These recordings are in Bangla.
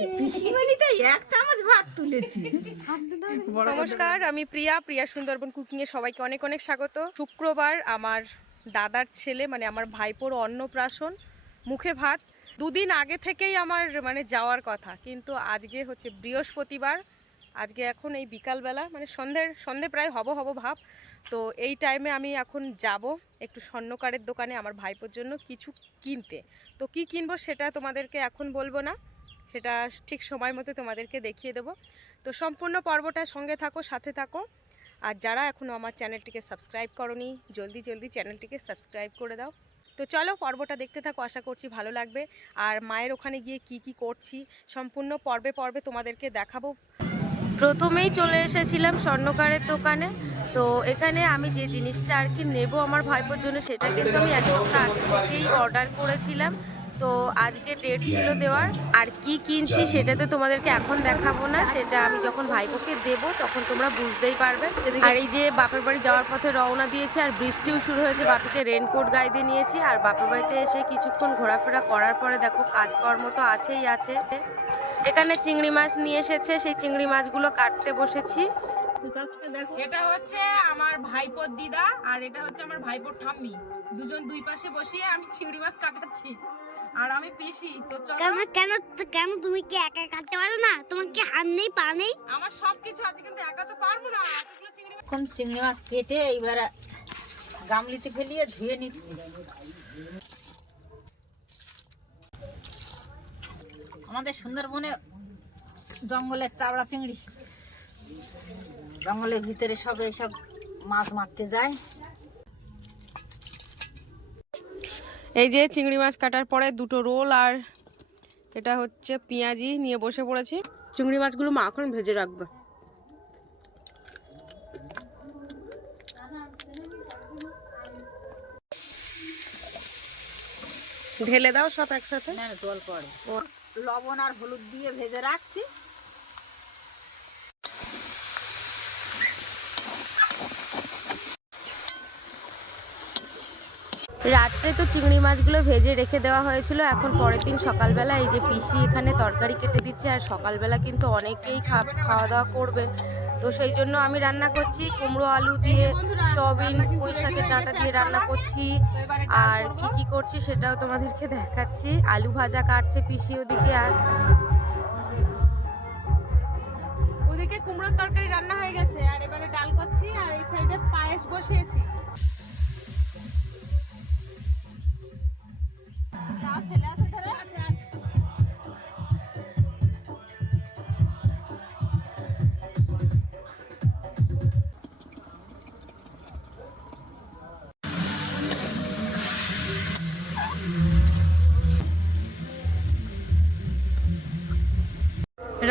এক চামচ ভাত তুলেছি। নমস্কার, আমি প্রিয়া সুন্দরবন কুকিং এ সবাইকে অনেক অনেক স্বাগত। শুক্রবার আমার দাদার ছেলে মানে আমার ভাইপোর অন্নপ্রাশন, মুখে ভাত। দুদিন আগে থেকেই আমার মানে যাওয়ার কথা, কিন্তু আজকে হচ্ছে বৃহস্পতিবার। আজকে এখন এই বিকালবেলা মানে সন্ধে প্রায় হব ভাব। তো এই টাইমে আমি এখন যাব একটু স্বর্ণকারের দোকানে আমার ভাইপোর জন্য কিছু কিনতে। তো কি কিনবো সেটা তোমাদেরকে এখন বলবো না, সেটা ঠিক সময় মতো তোমাদেরকে দেখিয়ে দেবো। তো সম্পূর্ণ পর্বটা সঙ্গে থাকো, সাথে থাকো। আর যারা এখনও আমার চ্যানেলটিকে সাবস্ক্রাইব করোনি, জলদি চ্যানেলটিকে সাবস্ক্রাইব করে দাও। তো চলো পর্বটা দেখতে থাকো, আশা করছি ভালো লাগবে। আর মায়ের ওখানে গিয়ে কি করছি সম্পূর্ণ পর্বে তোমাদেরকে দেখাবো। প্রথমেই চলে এসেছিলাম স্বর্ণকারের দোকানে। তো এখানে আমি যে জিনিসটা আর কি নেবো আমার ভাইপোর জন্য, সেটা কিন্তু আমি এক সপ্তাহ আগে থেকেই অর্ডার করেছিলাম। তো আজকে ডেট ছিল দেওয়ার। আর কি কিনছি সেটা তো তোমাদেরকে এখন দেখাবো না, সেটা আমি যখন ভাইপোকে দেবো তখন তোমরা বুঝতেই পারবে। আর এই যে বাপের বাড়ি যাওয়ার পথে রওনা দিয়েছি, আর বৃষ্টিও শুরু হয়েছে। বাপিকে রেনকোট গায়ে দিয়ে নিয়েছি। আর বাপের বাড়িতে এসে কিছুক্ষণ ঘোরাফেরা করার পরে দেখো কাজকর্ম তো আছেই আছে। এখানে চিংড়ি মাছ নিয়ে এসেছে, সেই চিংড়ি মাছগুলো কাটতে বসেছি। এটা হচ্ছে আমার ভাইপোর দিদা, আর এটা হচ্ছে আমার ভাইপোর ঠাম্মি। দুজন দুই পাশে বসিয়ে আমি চিংড়ি মাছ কাটাচ্ছি, আর আমি পিসি। তো কেন তুমি কি একা কাটতে পারো না? তোমার কি হাত নেই, পা নেই? আমার সবকিছু আছে, কিন্তু একা তো পারবো না। এখন চিংড়ি মাছ কেটে এইবার গামলিতে ফেলিয়ে ধুয়ে নিচ্ছি। আমাদের সুন্দরবনে জঙ্গলের চাবড়া চিংড়ি, জঙ্গলের ভিতরে সব এইসব মাছ মারতে যায়। এই যে চিংড়ি মাছ কাটার পরে দুটো রোল আর এটা হচ্ছে পেঁয়াজি নিয়ে বসে পড়েছি। চিংড়ি মাছগুলো মা এখন ভেজে রাখবে। ঢেলে দাও সব একসাথে। না জল পড়ে, লবণ আর হলুদ দিয়ে ভেজে রাখছি। রাত্রে তো চিংড়ি মাছগুলো ভেজে রেখে দেওয়া হয়েছিল। এখন পরের দিন সকালবেলা এই যে পিসি এখানে তরকারি কেটে দিচ্ছে। আর সকালবেলা কিন্তু অনেকেই খাওয়া দাওয়া করবে, তো সেই জন্য আমি রান্না করছি কুমড়ো আলু দিয়ে, সয়াবিন পুঁই শাকের ডাঁটা দিয়ে রান্না করছি। আর কি করছি সেটাও তোমাদেরকে দেখাচ্ছি। আলু ভাজা কাটছে পিসি ওদিকে, আর ওদিকে কুমড়োর তরকারি রান্না হয়ে গেছে। আর এবারে ডাল করছি, আর এই সাইডে পায়েস বসিয়েছি।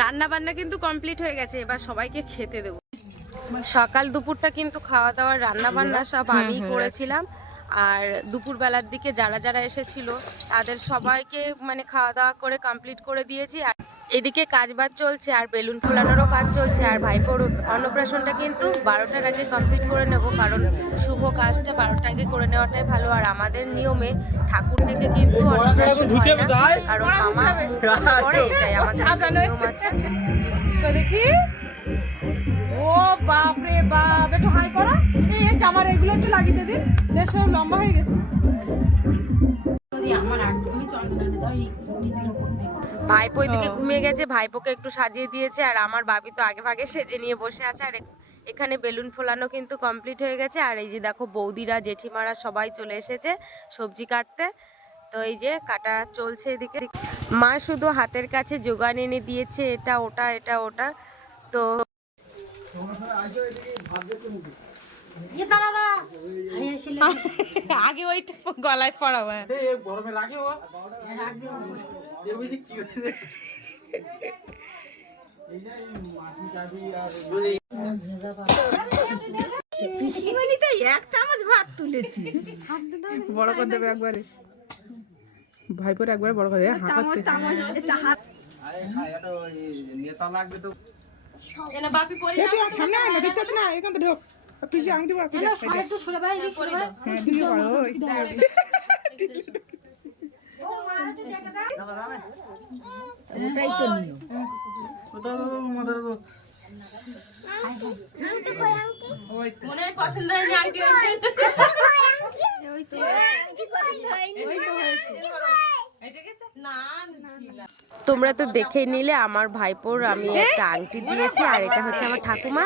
রান্না বান্না কিন্তু কমপ্লিট হয়ে গেছে, এবার সবাইকে খেতে দেবো। সকাল দুপুরটা কিন্তু খাওয়া দাওয়া রান্না বান্না সব আমি করেছিলাম। আর দুপুর বেলার দিকে যারা এসেছিল তাদের সবাইকে মানে খাওয়া দাওয়া করে কমপ্লিট করে দিয়েছি। আর এদিকে কাজবাজ চলছে, আর বেলুন ফোলানোরও কাজ চলছে। আর ভাইপোর অন্নপ্রাশনটা কিন্তু 12টার আগে কমপ্লিট করে নেব, কারণ শুভ কাজটা 12টার আগে করে নেওয়াটাই ভালো। আর আমাদের নিয়মে ঠাকুর থেকে কিন্তু অন্নপ্রাশন হয় না, কারণ মামা করে, এটাই আমাদের নিয়ম আছে। তো দেখি, ও বাপ রে বাপ, একটু হাই করো। এই জামার এগুলো একটু লাগিয়ে দিন, দেশ লম্বা হয়ে গেছে। ভাইপো এদিকে ঘুমিয়ে গেছে, ভাইপোকে একটু সাজিয়ে দিয়েছে। আর আমার বাবি তো আগে ভাগে সেজে নিয়ে বসে আছে। আর এখানে বেলুন ফোলানো কিন্তু কমপ্লিট হয়ে গেছে। আর এই যে দেখো বৌদিরা জেঠিমারা সবাই চলে এসেছে সবজি কাটতে। তো এই যে কাটা চলছে এদিকে। মা শুধু হাতের কাছে জোগান এনে দিয়েছে, এটা ওটা। তো আগে ওইটা গলায় পড়াবো। এক চামচ ভাত তুলেছি। বড় করে দেবে একবারে, ভাইপোর একবারে বড় করে দেবে। সামনে দেখতে না, এখান থেকে ঢোক। পিছিয়ে আংটি পড়া ওটাই তো নিও। মনে হয় পছন্দ হয়নি আন্টি হয়েছে। তোমরা তো দেখেই নিলে আমার ভাইপোর আমি একটা আংটি দিয়েছি, আর এটা হচ্ছে আমার ঠাকুমা।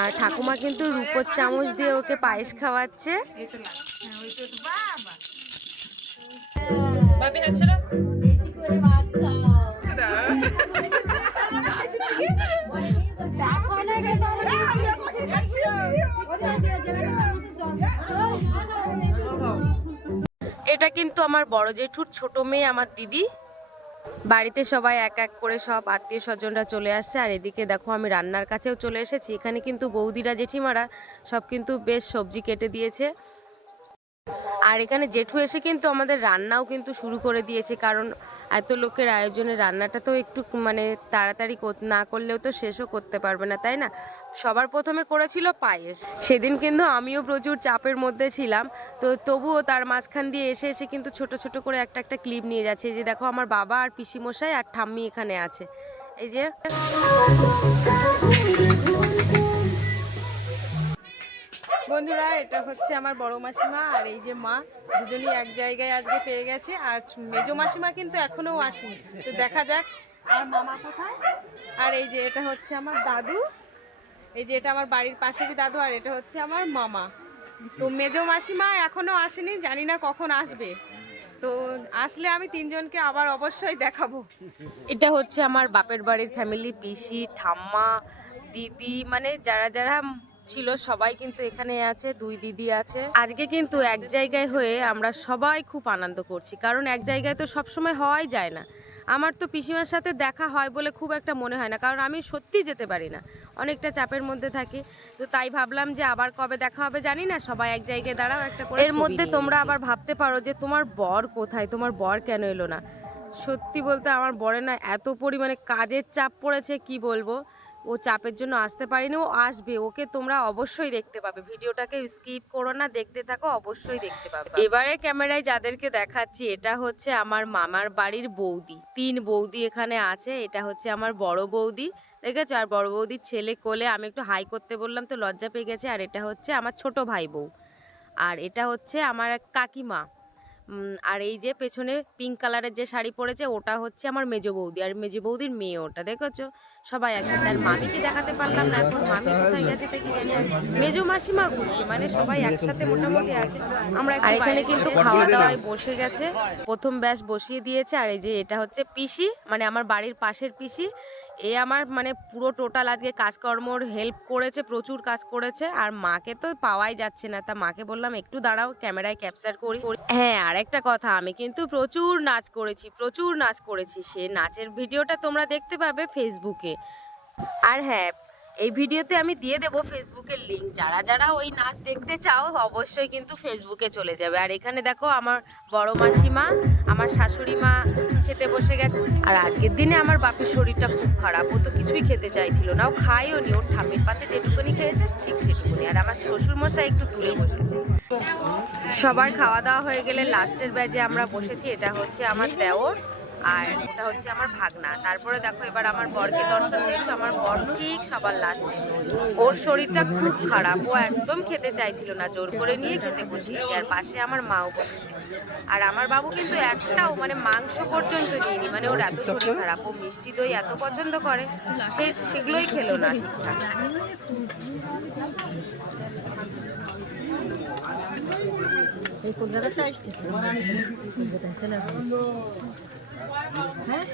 আর ঠাকুমা কিন্তু রূপোর চামচ দিয়ে ওকে পায়েস খাওয়াচ্ছে। বেশি করে ভাত খাও। এটা কিন্তু আমার বড় জেঠুর ছোট মেয়ে, আমার দিদি। বাড়িতে সবাই এক এক করে সব আত্মীয় স্বজনরা চলে আসছে। আর এদিকে দেখো আমি রান্নার কাছেও চলে এসেছি। এখানে কিন্তু বৌদিরা জেঠিমারা সব কিন্তু বেশ সবজি কেটে দিয়েছে। আর এখানে জেঠু এসে কিন্তু আমাদের রান্নাও কিন্তু শুরু করে দিয়েছে, কারণ এত লোকের আয়োজনে রান্নাটা তো একটু মানে তাড়াতাড়ি না করলেও তো শেষও করতে পারবে না, তাই না? সবার প্রথমে করেছিল পায়েস। সেদিন কিন্তু আমিও প্রচুর চাপের মধ্যে ছিলাম, তো তবুও তার মাঝখান দিয়ে এসে এসে কিন্তু ছোট ছোট করে একটা একটা ক্লিপ নিয়ে যাচ্ছে। এই যে দেখো আমার বাবা আর পিসিমশাই আর ঠাম্মি এখানে আছে। এই যে বন্ধুরা, এটা হচ্ছে আমার বড় মাসিমা আর এই যে মা, দুজনই এক জায়গায় আজকে পেয়ে গেছে। আর মেজো মাসিমা কিন্তু এখনো আসেনি, তো দেখা যাক। আর মামা কোথায়? আর এই যে এটা হচ্ছে আমার দাদু, এই যে এটা আমার বাড়ির পাশেরই দাদু, আর এটা হচ্ছে আমার মামা। তো মেজো মাসিমা এখনো আসেনি, জানি না কখন আসবে। তো আসলে আমি তিনজনকে আবার অবশ্যই দেখাবো। এটা হচ্ছে আমার বাপের বাড়ির ফ্যামিলি, পিসি, ঠাম্মা, দিদি, মানে যারা যারা ছিল সবাই কিন্তু এখানে আছে। দুই দিদি আছে। আজকে কিন্তু এক জায়গায় হয়ে আমরা সবাই খুব আনন্দ করছি, কারণ এক জায়গায় তো সবসময় হওয়াই যায় না। আমার তো পিসিমার সাথে দেখা হয় বলে খুব একটা মনে হয় না, কারণ আমি সত্যি যেতে পারি না, অনেকটা চাপের মধ্যে থাকি। তো তাই ভাবলাম যে আবার কবে দেখা হবে জানি না, সবাই এক জায়গায় দাঁড়াও একটা করে। এর মধ্যে তোমরা আবার ভাবতে পারো যে তোমার বর কোথায়, তোমার বর কেন এলো না। সত্যি বলতে আমার বরে না এত পরিমাণে কাজের চাপ পড়েছে, কি বলবো। ও চাপের জন্য আসতে পারিনি, ও আসবে। ওকে তোমরা অবশ্যই দেখতে পাবে, ভিডিওটাকে স্কিপ করো না, দেখতে থাকো, অবশ্যই দেখতে পাবে। এবারে ক্যামেরায় যাদেরকে দেখাচ্ছি, এটা হচ্ছে আমার মামার বাড়ির বৌদি। 3 বৌদি এখানে আছে। এটা হচ্ছে আমার বড় বৌদি, দেখেছো? আর বড় বৌদির ছেলে কোলে, আমি একটু হাই করতে বললাম তো লজ্জা পেয়ে গেছে। আর এটা হচ্ছে আমার ছোট ভাই বউ, আর এটা হচ্ছে আমার কাকিমা। আর এই যে পেছনে পিঙ্ক কালারের যে শাড়ি পরেছে, ওটা হচ্ছে আমার মেজো বৌদি, আর মেজো বৌদির মেয়ে ওটা, দেখেছো? সবাই একসাথে। আর মামিকে দেখাতে পারলাম না, এখন মামি কোথায় গেছে তা কি জানি। মেজো মাসিমা ঘুরছে, মানে সবাই একসাথে মোটামুটি আছে। আমরা এখানে কিন্তু খাওয়া দাওয়ায় বসে গেছে, প্রথম ব্যাচ বসিয়ে দিয়েছে। আর এই যে এটা হচ্ছে পিসি, মানে আমার বাড়ির পাশের পিসি। এ আমার মানে পুরো টোটাল আজকে কাজকর্মর হেল্প করেছে, প্রচুর কাজ করেছে। আর মাকে তো পাওয়াই যাচ্ছে না, তা মাকে বললাম একটু দাঁড়াও, ক্যামেরায় ক্যাপচার করি। হ্যাঁ, আর একটা কথা, আমি কিন্তু প্রচুর নাচ করেছি। সে নাচের ভিডিওটা তোমরা দেখতে পাবে ফেসবুকে। আর হ্যাঁ, এই ভিডিওতে আমি দিয়ে দেবো ফেসবুকের লিংক, যারা যারা ওই নাচ দেখতে চাও অবশ্যই কিন্তু ফেসবুকে চলে যাবে। আর এখানে দেখো আমার বড় মাসিমা, আমার শাশুড়ি মা খেতে বসে গেছে। আর আজকের দিনে আমার বাপের শরীরটা খুব খারাপ, ও তো কিছুই খেতে চাইছিল না, ও খায়ও নি, ওর ঠাম্মির পাতে যেটুকুনি খেয়েছে ঠিক সেটুকুনি। আর আমার শ্বশুর মশাই একটু দূরে বসেছে। সবার খাওয়া দাওয়া হয়ে গেলে লাস্টের ব্যাচে আমরা বসেছি। এটা হচ্ছে আমার দেওর, আর ওটা হচ্ছে আমার ভাগনা। তারপরে দেখো এবার আমার বরকে দর্শন দিয়েছে। আমার বর ঠিক সবার লাস্টে এসেছে। ওর শরীরটা খুব খারাপ, ও একদম খেতে চাইছিল না, জোর করে নিয়ে খেতে বসিয়েছে। আর পাশে আমার মাও বসেছে। আর আমার বাবু কিন্তু একটাও মানে মাংস পর্যন্ত নিয়নি, মানে ওর এত শরীর খারাপ। ও মিষ্টি দই এত পছন্দ করে, সেগুলোই খেলো না ঠিকঠাক। এই কলকাতাতে আসছিস? কলকাতায় ছেলে হ্যাঁ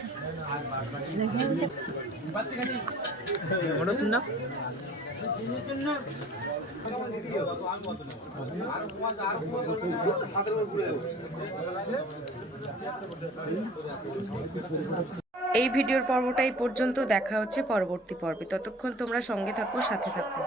এই ভিডিওর পর্বটা এই পর্যন্ত। দেখা হচ্ছে পরবর্তী পর্বে, ততক্ষণ তোমরা সঙ্গে থাকো, সাথে থাকো।